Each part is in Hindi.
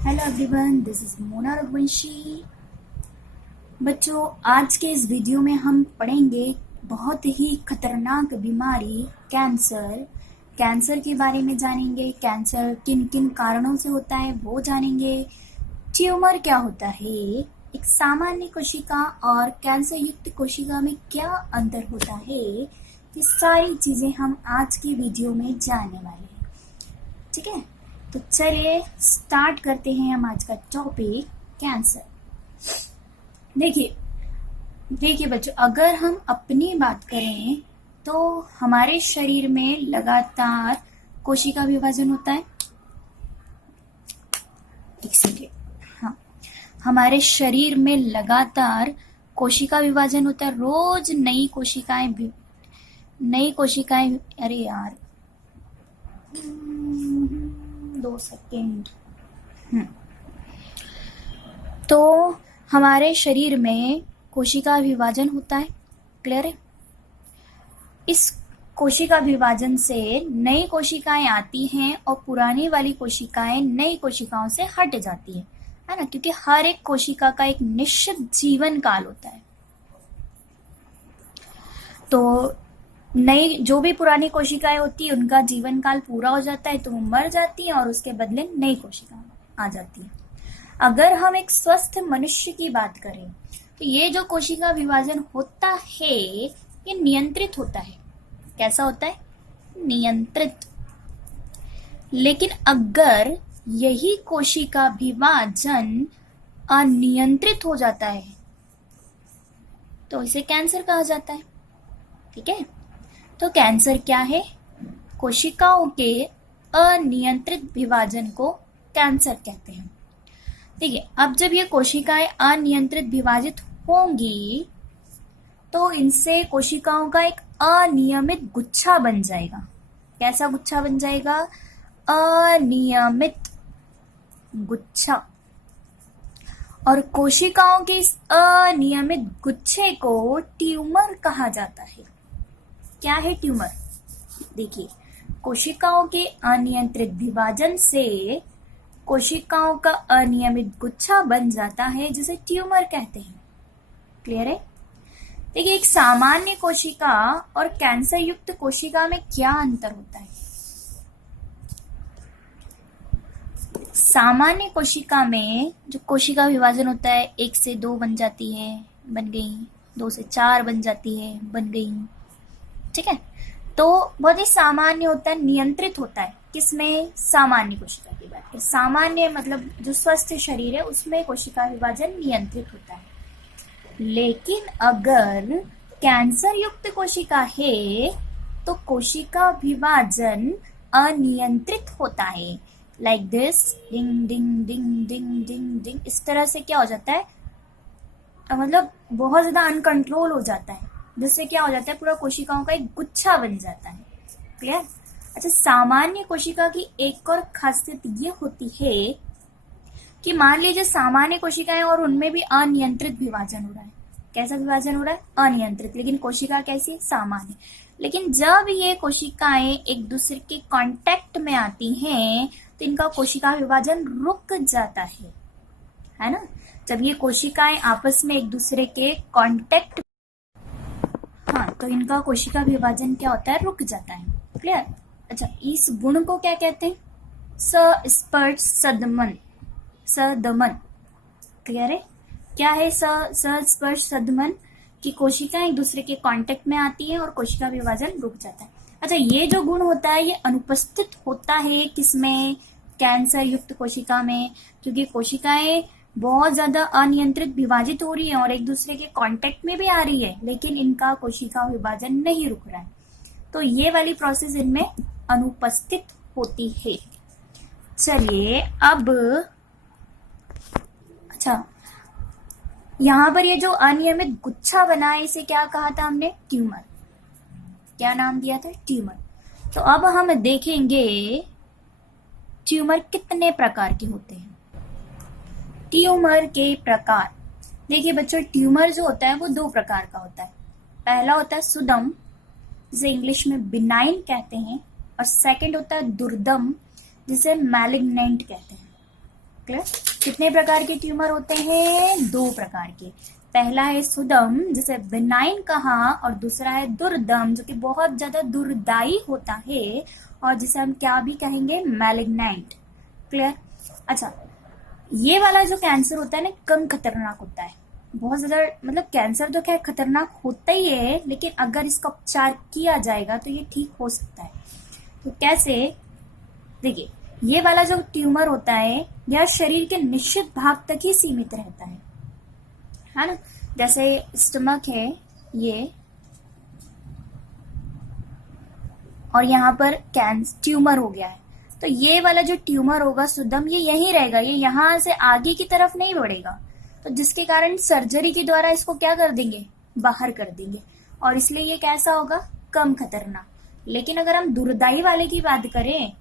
Hello everyone, this is Mona Raghuvanshi. बच्चों, आज के इस वीडियो में हम पढ़ेंगे बहुत ही खतरनाक बीमारी कैंसर। कैंसर के बारे में जानेंगे। कैंसर किन किन कारणों से होता है वो जानेंगे। ट्यूमर क्या होता है, एक सामान्य कोशिका और कैंसर युक्त कोशिका में क्या अंतर होता है, ये सारी चीजें हम आज की वीडियो में जानने वाले हैं। ठीक है, तो चलिए स्टार्ट करते हैं हम आज का टॉपिक कैंसर। देखिए देखिए बच्चों, अगर हम अपनी बात करें तो हमारे शरीर में लगातार कोशिका विभाजन होता है। एक सेकेंड, हाँ, हमारे शरीर में लगातार कोशिका विभाजन होता है। रोज नई कोशिकाएं, अरे यार 2 सेकेंड। तो हमारे शरीर में कोशिका विभाजन होता है। क्लियर है? इस कोशिका विभाजन से नई कोशिकाएं आती हैं और पुरानी वाली कोशिकाएं नई कोशिकाओं से हट जाती है ना, क्योंकि हर एक कोशिका का एक निश्चित जीवन काल होता है। तो नई जो भी पुरानी कोशिकाएं होती है उनका जीवन काल पूरा हो जाता है तो वो मर जाती है और उसके बदले नई कोशिकाएं आ जाती है। अगर हम एक स्वस्थ मनुष्य की बात करें तो ये जो कोशिका विभाजन होता है ये नियंत्रित होता है। कैसा होता है? नियंत्रित। लेकिन अगर यही कोशिका विभाजन अनियंत्रित हो जाता है तो इसे कैंसर कहा जाता है। ठीक है, तो कैंसर क्या है? कोशिकाओं के अनियंत्रित विभाजन को कैंसर कहते हैं। ठीक है, अब जब ये कोशिकाएं अनियंत्रित विभाजित होंगी तो इनसे कोशिकाओं का एक अनियमित गुच्छा बन जाएगा। कैसा गुच्छा बन जाएगा? अनियमित गुच्छा। और कोशिकाओं के इस अनियमित गुच्छे को ट्यूमर कहा जाता है। क्या है ट्यूमर? देखिए, कोशिकाओं के अनियंत्रित विभाजन से कोशिकाओं का अनियमित गुच्छा बन जाता है जिसे ट्यूमर कहते हैं। क्लियर है? देखिए, एक सामान्य कोशिका और कैंसर युक्त कोशिका में क्या अंतर होता है? सामान्य कोशिका में जो कोशिका विभाजन होता है 1 से 2 बन जाती है, बन गई, 2 से 4 बन जाती है, बन गई। ठीक है, तो बहुत ही सामान्य होता है, नियंत्रित होता है। किसमें? सामान्य कोशिका की बात करें। सामान्य मतलब जो स्वस्थ शरीर है उसमें कोशिका विभाजन नियंत्रित होता है। लेकिन अगर कैंसर युक्त कोशिका है तो कोशिका विभाजन अनियंत्रित होता है। लाइक दिस, डिंग डिंग डिंग डिंग डिंग डिंग, इस तरह से क्या हो जाता है, मतलब बहुत ज्यादा अनकंट्रोल हो जाता है, जिससे क्या हो जाता है, पूरा कोशिकाओं का एक गुच्छा बन जाता है। क्लियर? अच्छा, सामान्य कोशिका की एक और खासियत ये होती है कि मान लीजिए सामान्य कोशिकाएं और उनमें भी अनियंत्रित विभाजन हो रहा है। कैसा विभाजन हो रहा है? अनियंत्रित। लेकिन कोशिका कैसी? सामान्य। लेकिन जब ये कोशिकाएं एक दूसरे के कांटेक्ट में आती हैं तो इनका कोशिका विभाजन रुक जाता है ना। जब ये कोशिकाएं आपस में एक दूसरे के कांटेक्ट, हाँ, तो इनका कोशिका विभाजन क्या होता है? रुक जाता है। क्लियर? अच्छा, इस गुण को क्या कहते हैं? सस्पर्श सदमन। सदमन। क्लियर है? क्या है सस्पर्श सदमन? कि कोशिकाएं एक दूसरे के कांटेक्ट में आती है और कोशिका विभाजन रुक जाता है। अच्छा, ये जो गुण होता है ये अनुपस्थित होता है किसमें? कैंसर युक्त कोशिका में, क्योंकि कोशिकाएं बहुत ज्यादा अनियंत्रित विभाजित हो रही है और एक दूसरे के कांटेक्ट में भी आ रही है, लेकिन इनका कोशिका विभाजन नहीं रुक रहा है, तो ये वाली प्रोसेस इनमें अनुपस्थित होती है। चलिए अब, अच्छा, यहां पर ये जो अनियमित गुच्छा बना है इसे क्या कहा था हमने? ट्यूमर। क्या नाम दिया था? ट्यूमर। तो अब हम देखेंगे ट्यूमर कितने प्रकार के होते हैं। ट्यूमर के प्रकार, देखिए बच्चों, ट्यूमर जो होता है वो 2 प्रकार का होता है। पहला होता है सुदम, जिसे इंग्लिश में बिनाइन कहते हैं, और सेकंड होता है दुर्दम, जिसे मैलिग्नेंट कहते हैं। क्लियर? कितने प्रकार के ट्यूमर होते हैं? 2 प्रकार के। पहला है सुदम, जिसे बिनाइन कहा, और दूसरा है दुर्दम, जो कि बहुत ज्यादा दुर्दायी होता है और जिसे हम क्या भी कहेंगे? मैलिग्नेंट। क्लियर? अच्छा, ये वाला जो कैंसर होता है ना, कम खतरनाक होता है, बहुत ज्यादा, मतलब कैंसर तो खैर खतरनाक होता ही है, लेकिन अगर इसका उपचार किया जाएगा तो ये ठीक हो सकता है। तो कैसे? देखिए, ये वाला जो ट्यूमर होता है यह शरीर के निश्चित भाग तक ही सीमित रहता है ना? जैसे स्टमक है ये, और यहाँ पर ट्यूमर हो गया है, तो ये वाला जो ट्यूमर होगा सुदम, ये यहीं रहेगा, ये यहाँ से आगे की तरफ नहीं बढ़ेगा, तो जिसके कारण सर्जरी के द्वारा इसको क्या कर देंगे? बाहर कर देंगे, और इसलिए ये कैसा होगा? कम खतरनाक। लेकिन अगर हम दुर्दायी वाले की बात करें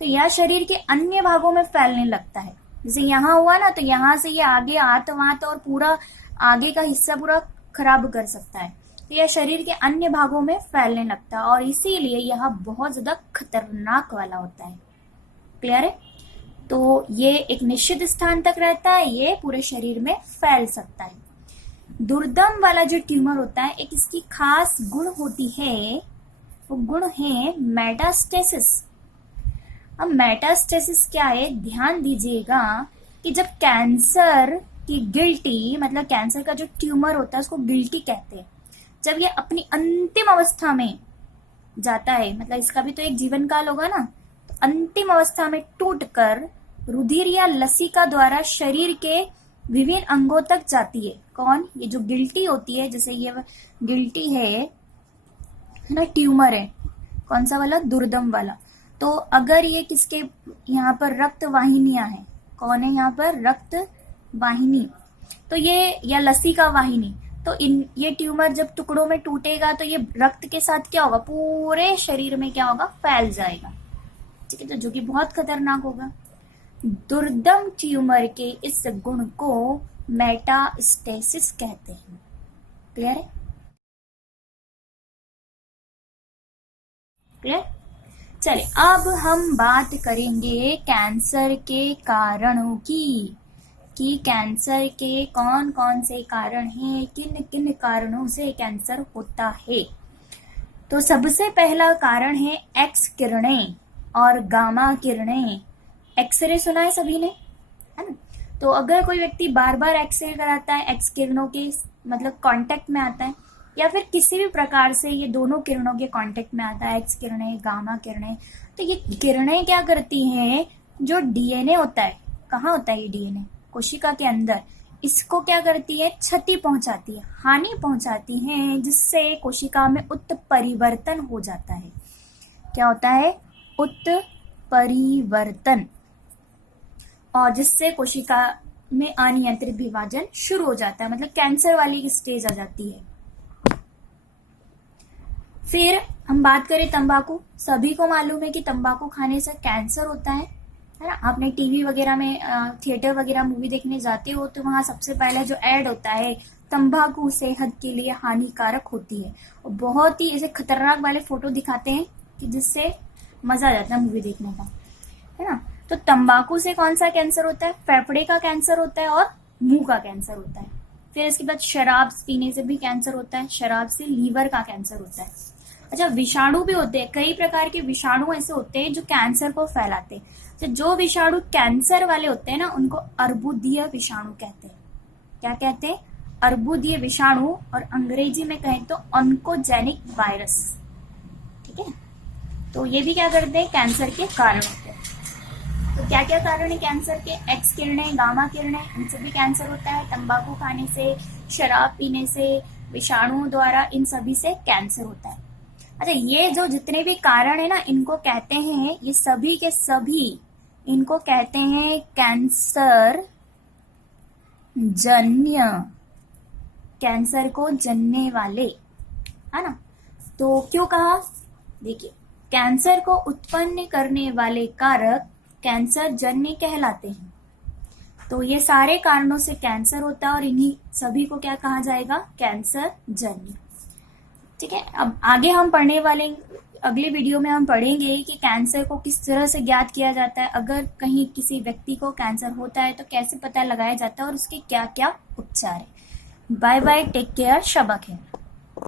तो यह शरीर के अन्य भागों में फैलने लगता है। जैसे यहाँ हुआ ना, तो यहाँ से ये आगे आत वात और पूरा आगे का हिस्सा पूरा खराब कर सकता है, तो यह शरीर के अन्य भागों में फैलने लगता है, और इसीलिए यह बहुत ज्यादा खतरनाक वाला होता है। क्लियर है? तो ये एक निश्चित स्थान तक रहता है, ये पूरे शरीर में फैल सकता है। दुर्दम वाला जो ट्यूमर होता है, एक इसकी खास गुण होती है, वो गुण है मेटास्टेसिस। अब मेटास्टेसिस क्या है? ध्यान दीजिएगा कि जब कैंसर की गिल्टी, मतलब कैंसर का जो ट्यूमर होता है उसको गिल्टी कहते हैं, जब ये अपनी अंतिम अवस्था में जाता है, मतलब इसका भी तो एक जीवन काल होगा ना, तो अंतिम अवस्था में टूटकर रुधिर या लसिका द्वारा शरीर के विभिन्न अंगों तक जाती है। कौन? ये जो गिल्टी होती है, जैसे ये गिल्टी है ना, ट्यूमर है, कौन सा वाला? दुर्दम वाला। तो अगर ये किसके यहाँ पर रक्त वाहिनियां हैं, कौन है यहाँ पर? रक्त वाहिनी, तो ये, या लसिका वाहिनी, तो ये ट्यूमर जब टुकड़ों में टूटेगा तो ये रक्त के साथ क्या होगा? पूरे शरीर में क्या होगा? फैल जाएगा। ठीक है, तो जो कि बहुत खतरनाक होगा। दुर्दम ट्यूमर के इस गुण को मेटास्टेसिस कहते हैं। क्लियर है? क्लियर? चलिए, अब हम बात करेंगे कैंसर के कारणों की, कि कैंसर के कौन कौन से कारण हैं, किन किन कारणों से कैंसर होता है। तो सबसे पहला कारण है एक्स किरणें और गामा किरणें। एक्सरे सुना है सभी ने, है ना? तो अगर कोई व्यक्ति बार बार एक्सरे कराता है, एक्स किरणों के मतलब कांटेक्ट में आता है, या फिर किसी भी प्रकार से ये दोनों किरणों के कांटेक्ट में आता है, एक्स किरणें, गामा किरणें, तो ये किरणें क्या करती हैं? जो डीएनए होता है, कहाँ होता है ये डीएनए? कोशिका के अंदर, इसको क्या करती है? क्षति पहुंचाती है, हानि पहुंचाती है, जिससे कोशिका में उत्परिवर्तन हो जाता है। क्या होता है? उत्परिवर्तन, और जिससे कोशिका में अनियंत्रित विभाजन शुरू हो जाता है, मतलब कैंसर वाली स्टेज आ जाती है। फिर हम बात करें तंबाकू। सभी को मालूम है कि तंबाकू खाने से कैंसर होता है ना? आपने टीवी वगैरह में, थिएटर वगैरह मूवी देखने जाते हो तो वहां सबसे पहले जो ऐड होता है, तंबाकू सेहत के लिए हानिकारक होती है, और बहुत ही ऐसे खतरनाक वाले फोटो दिखाते हैं कि जिससे मजा आ जाता है मूवी देखने का, है ना? तो तंबाकू से कौन सा कैंसर होता है? फेफड़े का कैंसर होता है और मुंह का कैंसर होता है। फिर इसके बाद शराब पीने से भी कैंसर होता है, शराब से लीवर का कैंसर होता है। अच्छा, विषाणु भी होते हैं, कई प्रकार के विषाणु ऐसे होते हैं जो कैंसर को फैलाते हैं। तो जो विषाणु कैंसर वाले होते हैं ना, उनको अर्बुदीय विषाणु कहते हैं। क्या कहते हैं? अर्बुदीय विषाणु, और अंग्रेजी में कहें तो ऑन्कोजेनिक वायरस। ठीक है, तो ये भी क्या करते हैं? कैंसर के कारण होते हैं। तो क्या क्या कारण है कैंसर के? एक्स किरणें, गामा किरणें, इनसे भी कैंसर होता है। तंबाकू खाने से, शराब पीने से, विषाणुओं द्वारा, इन सभी से कैंसर होता है। अच्छा, ये जो जितने भी कारण है ना, इनको कहते हैं, ये सभी के सभी इनको कहते हैं कैंसर जन्य, कैंसर को जनने वाले, है ना? तो क्यों कहा? देखिए, कैंसर को उत्पन्न करने वाले कारक कैंसर जन्य कहलाते हैं। तो ये सारे कारणों से कैंसर होता है, और इन्हीं सभी को क्या कहा जाएगा? कैंसर जन्य। ठीक है, अब आगे हम पढ़ने वाले अगली वीडियो में हम पढ़ेंगे कि कैंसर को किस तरह से ज्ञात किया जाता है, अगर कहीं किसी व्यक्ति को कैंसर होता है तो कैसे पता लगाया जाता है और उसके क्या क्या उपचार है। Bye bye, take care, Shaba खैर।